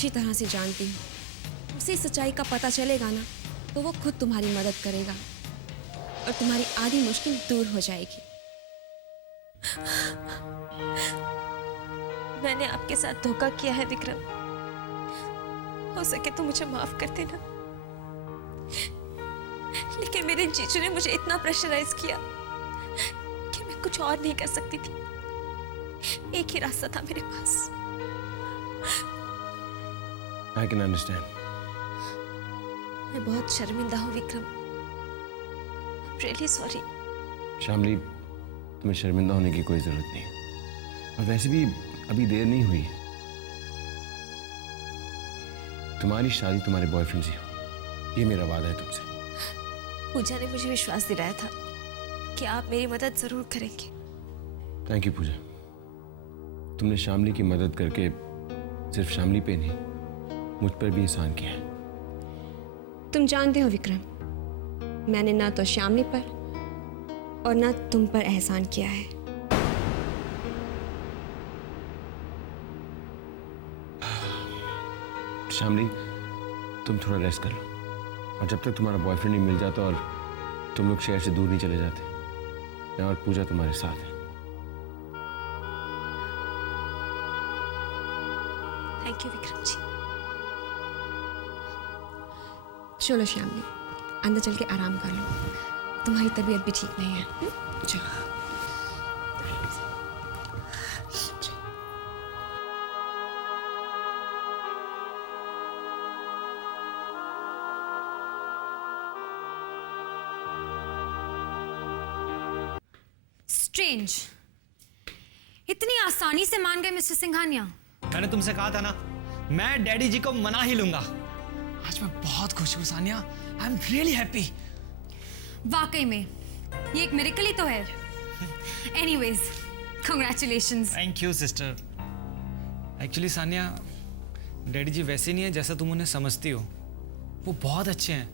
अच्छी तरह से जानती हूँ। उसे सच्चाई का पता चलेगा ना तो वो खुद तुम्हारी मदद करेगा और तुम्हारी आधी मुश्किल दूर हो जाएगी। मैंने आपके साथ धोखा किया है विक्रम, हो सके तो मुझे माफ कर देना। लेकिन मेरे जीजू ने मुझे इतना प्रेशराइज किया कि मैं कुछ और नहीं कर सकती थी। एक ही रास्ता था मेरे पास। I can understand. मैं बहुत शर्मिंदा हूँ विक्रम। Really sorry. शामली, तुम्हें शर्मिंदा होने की कोई जरूरत नहीं। और वैसे भी अभी देर नहीं हुई। तुम्हारी शादी तुम्हारे बॉयफ्रेंड से हो, ये मेरा वादा है तुमसे। पूजा ने मुझे विश्वास दिलाया था कि आप मेरी मदद जरूर करेंगे। थैंक यू पूजा। तुमने शामली की मदद करके सिर्फ शामली पे नहीं, मुझ पर भी एहसान किया है। तुम जानते हो विक्रम, मैंने ना तो शामली पर और ना तुम पर एहसान किया है। शामली, तुम थोड़ा रेस्ट कर लो, और जब तक तुम्हारा बॉयफ्रेंड नहीं मिल जाता और तुम लोग शहर से दूर नहीं चले जाते, मैं और पूजा तुम्हारे साथ हैं। Thank you Vikram ji. चलो श्यामली, अंदर चल के आराम कर लो, तुम्हारी तबीयत भी ठीक नहीं है। चलो। स्ट्रेंज, इतनी आसानी से मान गए मिस्टर सिंघानिया। मैंने तुमसे कहा था ना, मैं डैडी जी को मना ही लूंगा। आज मैं बहुत खुश हूँ Sania, I am really happy. वाकई में ये एक मिरेकल ही तो है। Anyways, congratulations. Thank you sister. Actually Sania, daddy ji वैसे नहीं है जैसा तुम उन्हें समझती हो। वो बहुत अच्छे हैं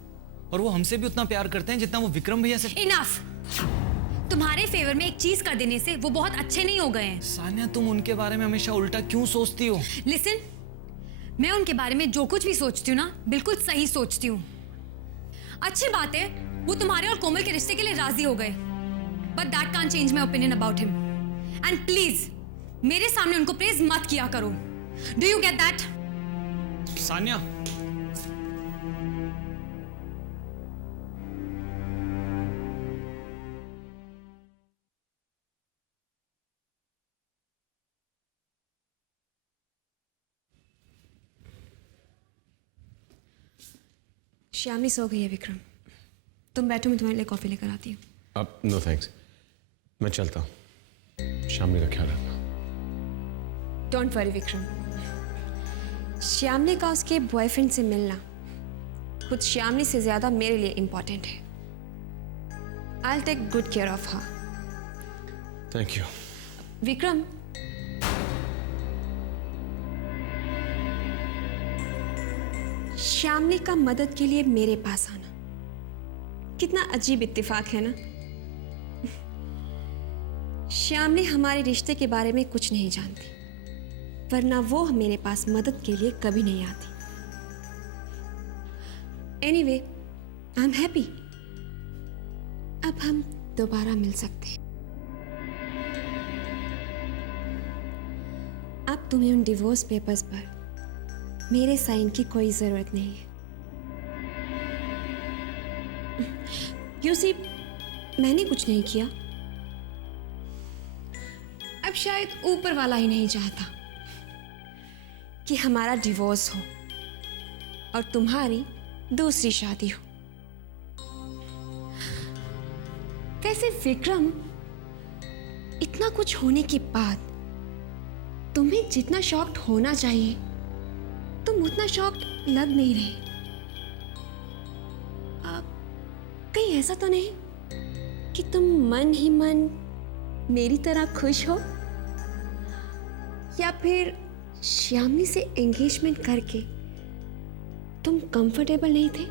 और वो हमसे भी उतना प्यार करते हैं जितना वो विक्रम भैया से। इनफ। तुम्हारे फेवर में एक चीज कर देने से वो बहुत अच्छे नहीं हो गए हैं। सानिया, तुम उनके बारे में हमेशा उल्टा क्यों सोचती हो? लिसन, मैं उनके बारे में जो कुछ भी सोचती हूँ ना, बिल्कुल सही सोचती हूँ। अच्छी बात है वो तुम्हारे और कोमल के रिश्ते के लिए राजी हो गए, but that can't change my opinion about him. And please मेरे सामने उनको प्रेज मत किया करो। Do you get that? Sania, Shyamali सो गई है विक्रम, तुम बैठो, मैं तुम्हारे लिए कॉफी लेकर आती हूँ। अब नो थैंक्स, मैं चलता हूँ। शामली का ख्याल रखना। डोंट वरी विक्रम, श्यामली का उसके बॉयफ्रेंड से मिलना खुद श्यामली से ज्यादा मेरे लिए इंपॉर्टेंट है। I will take good care of her. Thank you. Vikram, Shyamali का मदद के लिए मेरे पास आना कितना अजीब इत्तेफाक है ना। श्यामली हमारे रिश्ते के बारे में कुछ नहीं जानती, वरना वो मेरे पास मदद के लिए कभी नहीं आती। एनीवे, आई एम हैप्पी, अब हम दोबारा मिल सकते हैं। अब तुम्हें उन डिवोर्स पेपर्स पर मेरे साइन की कोई जरूरत नहीं है। यू सी, मैंने कुछ नहीं किया। अब शायद ऊपर वाला ही नहीं चाहता कि हमारा डिवोर्स हो और तुम्हारी दूसरी शादी हो। कैसे विक्रम, इतना कुछ होने के बाद तुम्हें जितना शॉक्ड होना चाहिए तुम उतना शॉक्ड लग नहीं रहे। कहीं ऐसा तो नहीं कि तुम मन ही मन मेरी तरह खुश हो, या फिर श्यामली से एंगेजमेंट करके तुम कंफर्टेबल नहीं थे?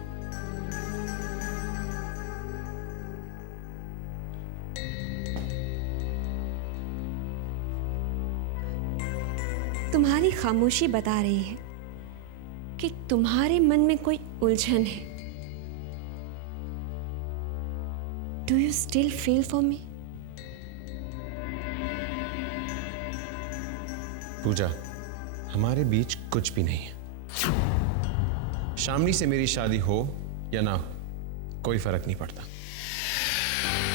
तुम्हारी खामोशी बता रही है कि तुम्हारे मन में कोई उलझन है। Do you still feel for me? Pooja, हमारे बीच कुछ भी नहीं है। शामली से मेरी शादी हो या ना हो, कोई फर्क नहीं पड़ता।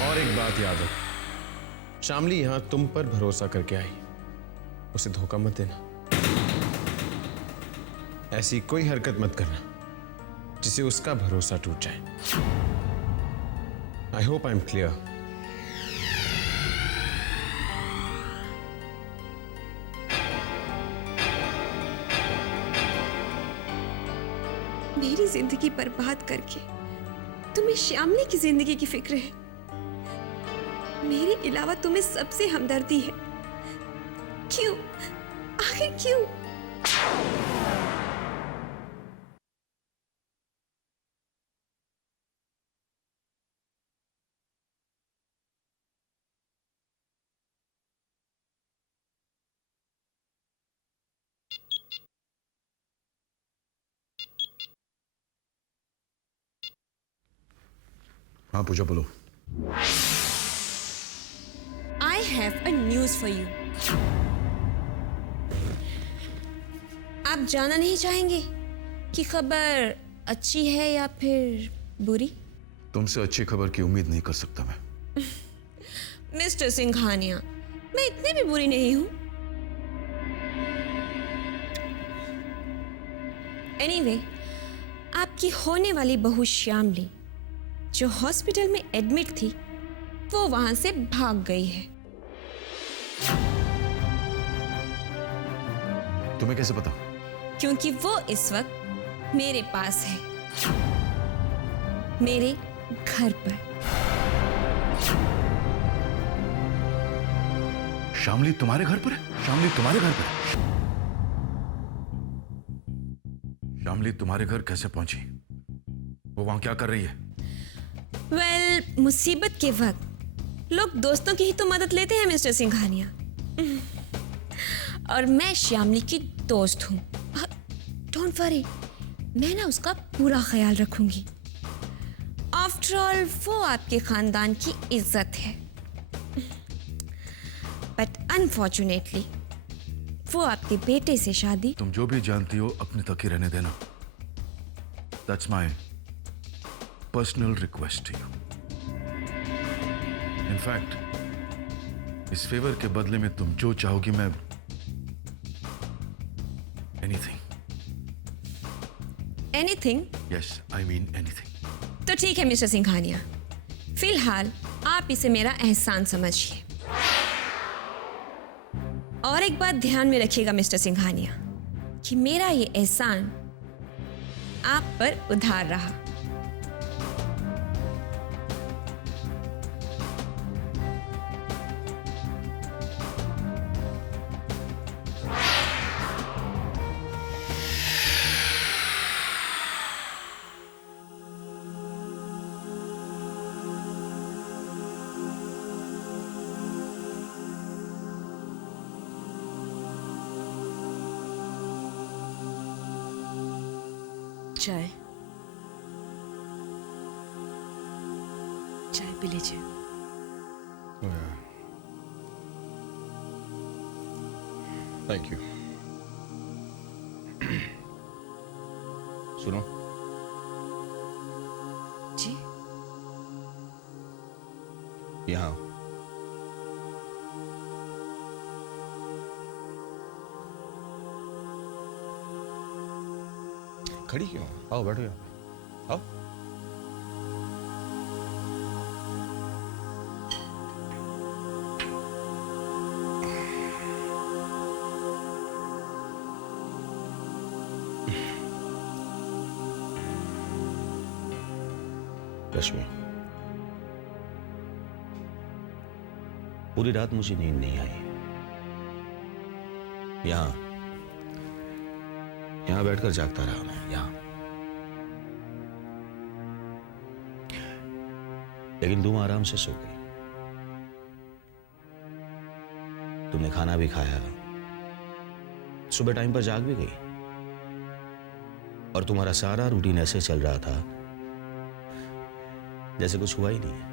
और एक बात याद रखो, शामली यहां तुम पर भरोसा करके आई, उसे धोखा मत देना। ऐसी कोई हरकत मत करना जिससे उसका भरोसा टूट जाए। I hope I am clear. मेरी जिंदगी बर्बाद करके तुम्हें श्यामली की जिंदगी की फिक्र है। मेरे अलावा तुम्हें सबसे हमदर्दी है। क्यों? आखिर क्यों? हाँ पूजा बोलो। I have a news for you. आप जानना नहीं चाहेंगे कि खबर अच्छी है या फिर बुरी? तुमसे अच्छी खबर की उम्मीद नहीं कर सकता मैं। मिस्टर सिंघानिया, मैं इतनी भी बुरी नहीं हूं। एनीवे, आपकी होने वाली बहू श्यामली जो हॉस्पिटल में एडमिट थी, वो वहां से भाग गई है। तुम्हें कैसे पता? क्योंकि वो इस वक्त मेरे पास है, मेरे घर पर। शामली तुम्हारे घर पर है? शामली तुम्हारे घर पर है? शामली तुम्हारे घर कैसे पहुंची? वो वहां क्या कर रही है? मुसीबत के वक्त लोग दोस्तों की ही तो मदद लेते हैं मिस्टर सिंघानिया। और मैं श्यामली की दोस्त हूं। डोंट वरी, मैं ना उसका पूरा ख्याल रखूंगी। आफ्टर ऑल वो आपके खानदान की इज्जत है। बट अनफॉर्चुनेटली वो आपके बेटे से शादी। तुम जो भी जानती हो अपने तक ही रहने देना। That's my personal request to you. In fact, इस फेवर के बदले में तुम जो चाहोगी मैं anything. Anything? Yes, I mean anything. तो ठीक है मिस्टर सिंघानिया, फिलहाल आप इसे मेरा एहसान समझिए। और एक बात ध्यान में रखिएगा मिस्टर सिंघानिया कि मेरा ये एहसान आप पर उधार रहा। चाय चाय पी लीजिए। Thank you. सुनो, जी यहाँ खड़ी क्यों? आओ बैठो यहाँ पे। आओ। रश्मि, पूरी रात मुझे नींद नहीं आई। यहां बैठकर जागता रहा मैं, यहां। लेकिन तुम आराम से सो गई। तुमने खाना भी खाया, सुबह टाइम पर जाग भी गई। और तुम्हारा सारा रूटीन ऐसे चल रहा था जैसे कुछ हुआ ही नहीं है।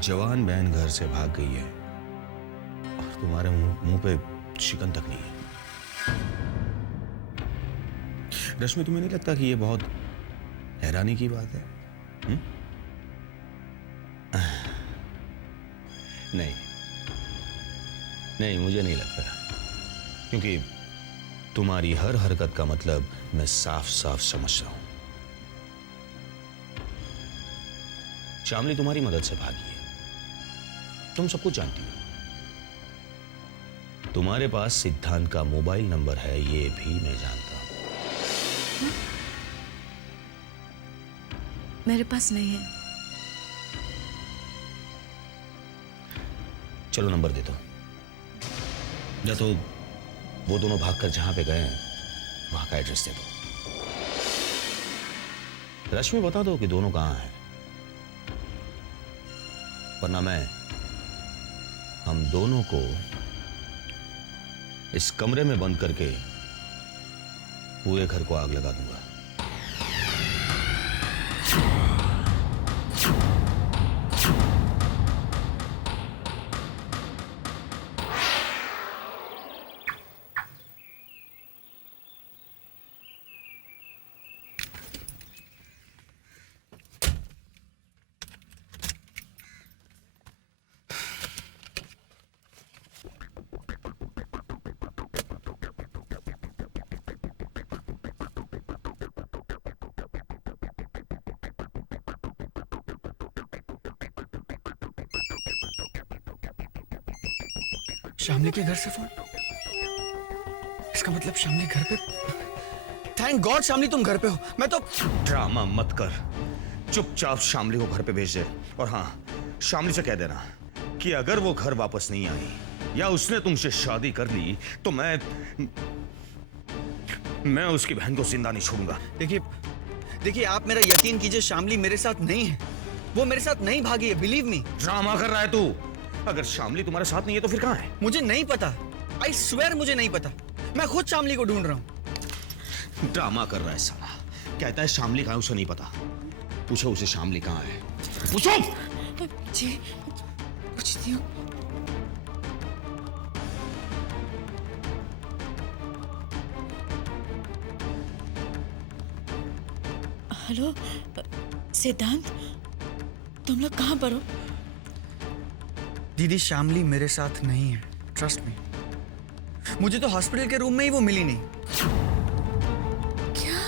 जवान बहन घर से भाग गई है और तुम्हारे मुंह पे शिकन तक नहीं है। रश्मि, तुम्हें नहीं लगता कि ये बहुत हैरानी की बात है? नहीं नहीं, मुझे नहीं लगता, क्योंकि तुम्हारी हर हरकत का मतलब मैं साफ साफ समझता हूं। शामली तुम्हारी मदद से भागी है, तुम सब कुछ जानती हो। तुम्हारे पास सिद्धांत का मोबाइल नंबर है, ये भी मैं जानता हूं। मेरे पास नहीं है। चलो नंबर दे दो, या तो वो दोनों भागकर जहां पे गए हैं वहां का एड्रेस दे दो। रश्मि, बता दो कि दोनों कहां हैं, वरना मैं हम दोनों को इस कमरे में बंद करके पूरे घर को आग लगा दूंगा। शामली के घर से फोन? इसका मतलब शामली घर पे? थैंक गॉड शामली तुम घर पे हो। मैं तो ड्रामा मत कर, चुपचाप शामली को घर पे भेज दे। और हाँ, शामली से कह देना कि अगर वो घर वापस नहीं आई या उसने तुमसे शादी कर ली तो मैं उसकी बहन को जिंदा नहीं छोड़ूंगा। देखिए आप मेरा यकीन कीजिए, शामली मेरे साथ नहीं है। वो मेरे साथ नहीं भागी है, बिलीव मी। ड्रामा कर रहा है तू। अगर शामली तुम्हारे साथ नहीं है तो फिर कहां है? मुझे नहीं पता, आई स्वेयर मुझे नहीं पता। मैं खुद शामली को ढूंढ रहा हूं। ड्रामा कर रहा है साला। कहता है शामली कहां है, उसे नहीं पता। पूछो उसे शामली कहां है, पूछो। जी पूछती हूँ। हेलो सिद्धांत, तुम लोग कहाँ पर हो? दीदी शामली मेरे साथ नहीं है, ट्रस्ट मी। मुझे तो हॉस्पिटल के रूम में ही वो मिली नहीं। क्या?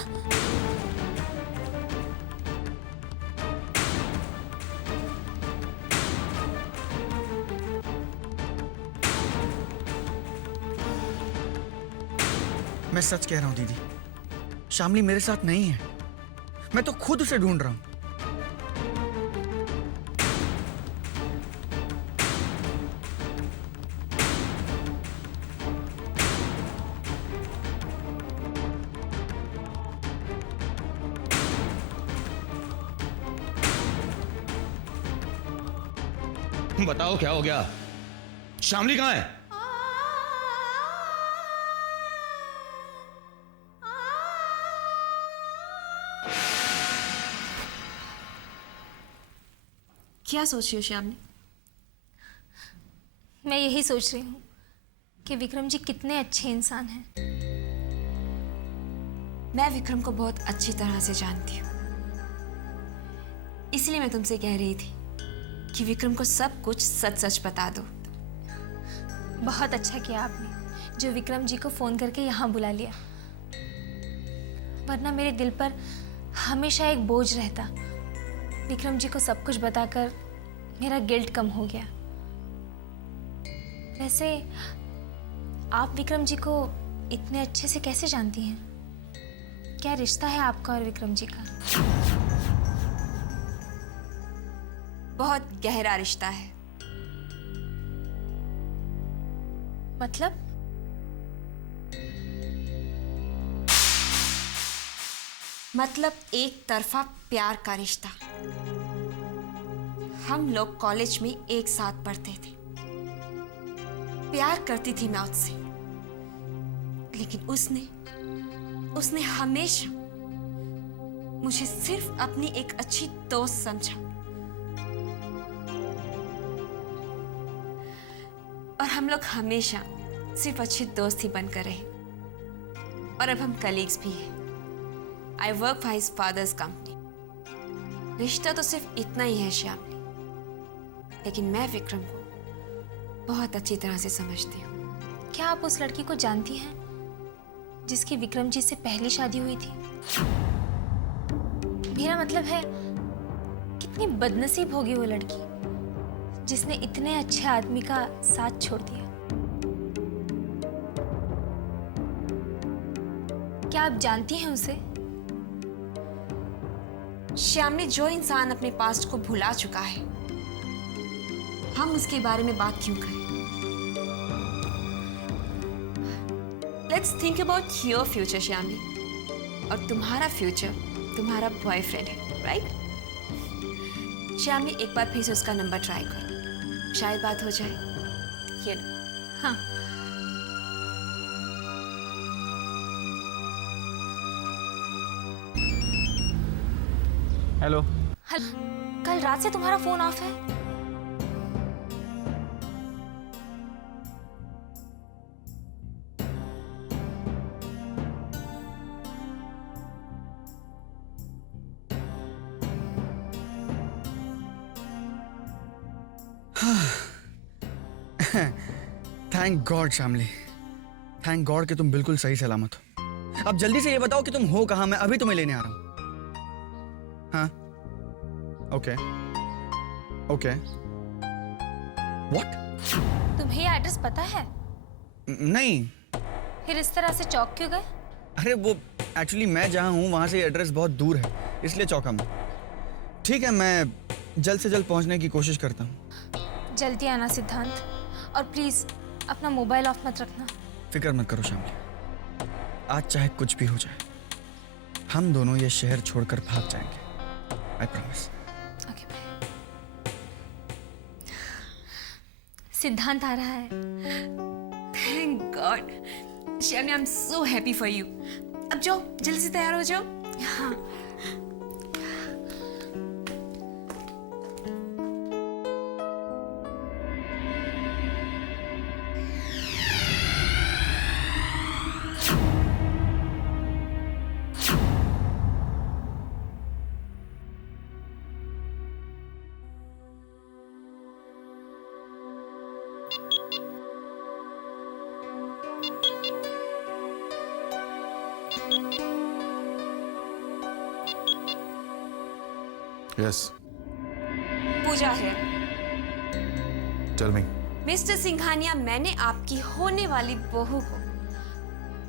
मैं सच कह रहा हूं दीदी, शामली मेरे साथ नहीं है। मैं तो खुद उसे ढूंढ रहा हूं। बताओ क्या हो गया? शामली कहां है? क्या सोच रही हो श्यामनी? मैं यही सोच रही हूँ कि विक्रम जी कितने अच्छे इंसान हैं। मैं विक्रम को बहुत अच्छी तरह से जानती हूँ, इसलिए मैं तुमसे कह रही थी कि विक्रम को सब कुछ सच सच बता दो। बहुत अच्छा किया आपने जो विक्रम जी को फ़ोन करके यहाँ बुला लिया, वरना मेरे दिल पर हमेशा एक बोझ रहता। विक्रम जी को सब कुछ बताकर मेरा गिल्ट कम हो गया। वैसे आप विक्रम जी को इतने अच्छे से कैसे जानती हैं? क्या रिश्ता है आपका और विक्रम जी का? बहुत गहरा रिश्ता है। मतलब एक तरफा प्यार का रिश्ता। हम लोग कॉलेज में एक साथ पढ़ते थे, प्यार करती थी मैं उससे, लेकिन उसने हमेशा मुझे सिर्फ अपनी एक अच्छी दोस्त समझा। और हम लोग हमेशा सिर्फ अच्छे दोस्त ही बनकर रहे, और अब हम कलीग्स भी हैं। I work for his father's company. रिश्ता तो सिर्फ इतना ही है श्यामली, लेकिन मैं विक्रम को बहुत अच्छी तरह से समझती हूँ। क्या आप उस लड़की को जानती हैं जिसकी विक्रम जी से पहली शादी हुई थी? मेरा मतलब है, कितनी बदनसीब होगी वो लड़की जिसने इतने अच्छे आदमी का साथ छोड़ दिया। क्या आप जानती हैं उसे? श्यामली, जो इंसान अपने पास्ट को भुला चुका है, हम उसके बारे में बात क्यों करें? Let's think about your future Shyamali, और तुम्हारा फ्यूचर तुम्हारा बॉयफ्रेंड है, राइट? श्यामली, एक बार फिर से उसका नंबर ट्राई करो, शायद बात हो जाए। ये लो। हाँ। हेलो। कल रात से तुम्हारा फोन ऑफ है? थैंक गॉड श्यामली, थैंक गॉड कि तुम बिल्कुल सही सलामत हो। अब जल्दी से ये बताओ कि तुम हो कहाँ, मैं अभी तुम्हें लेने आ रहा हूँ। हाँ, ओके ओके। व्हाट? तुम्हें ये एड्रेस पता है? नहीं। फिर इस तरह से चौक क्यों गए? अरे वो एक्चुअली मैं जहाँ हूँ वहाँ से एड्रेस बहुत दूर है, इसलिए चौका मैं। ठीक है, मैं जल्द से जल्द पहुँचने की कोशिश करता हूँ। जल्दी आना सिद्धांत, और प्लीज अपना मोबाइल ऑफ मत रखना। फिक्र मत करो श्यामली, आज चाहे कुछ भी हो जाए, हम दोनों ये शहर छोड़कर भाग जाएंगे। I promise. Okay bye. Siddhant आ रहा है। Thank God Shyamali, I am so happy for you. अब जाओ, जल्दी से तैयार हो जाओ। हाँ। Yes, पूजा है। tell me. मिस्टर सिंघानिया, मैंने आपकी होने वाली बहू को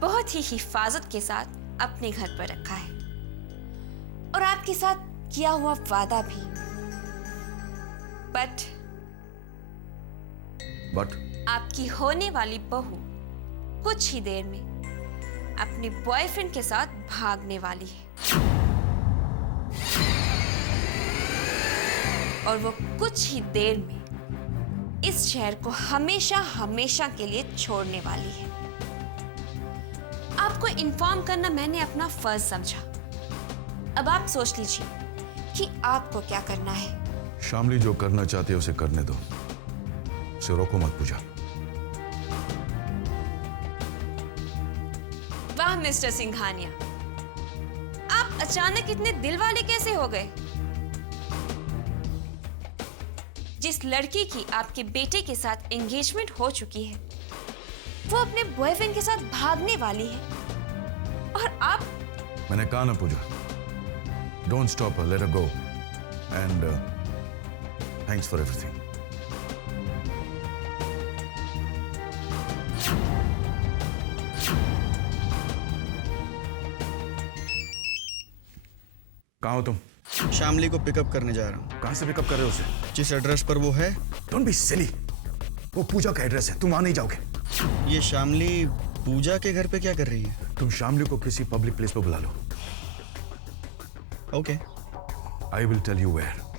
बहुत ही हिफाजत के साथ अपने घर पर रखा है, और आपके साथ किया हुआ वादा भी। बट But आपकी होने वाली बहू कुछ ही देर में अपने बॉयफ्रेंड के साथ भागने वाली है, और वो कुछ ही देर में इस शहर को हमेशा हमेशा के लिए छोड़ने वाली है। आपको इन्फॉर्म करना मैंने अपना फर्ज समझा। अब आप सोच लीजिए कि आपको क्या करना है। शामली जो करना चाहती है उसे करने दो, उसे रोको मत पूजा। वाह मिस्टर सिंघानिया, आप अचानक इतने दिल वाले कैसे हो गए? जिस लड़की की आपके बेटे के साथ एंगेजमेंट हो चुकी है, वो अपने बॉयफ्रेंड के साथ भागने वाली है, और आप? मैंने कहा ना Pooja, don't stop her, let her go, and thanks for everything. कहाँ हो तुम? श्यामली को पिकअप करने जा रहा हूँ। कहाँ से पिकअप कर रहे हो उसे? जिस एड्रेस पर वो है। डोंट बी सिली, वो पूजा का एड्रेस है, तुम वहां नहीं जाओगे। ये श्यामली पूजा के घर पे क्या कर रही है? तुम शामली को किसी पब्लिक प्लेस पे बुला लो। Okay. I will tell you where.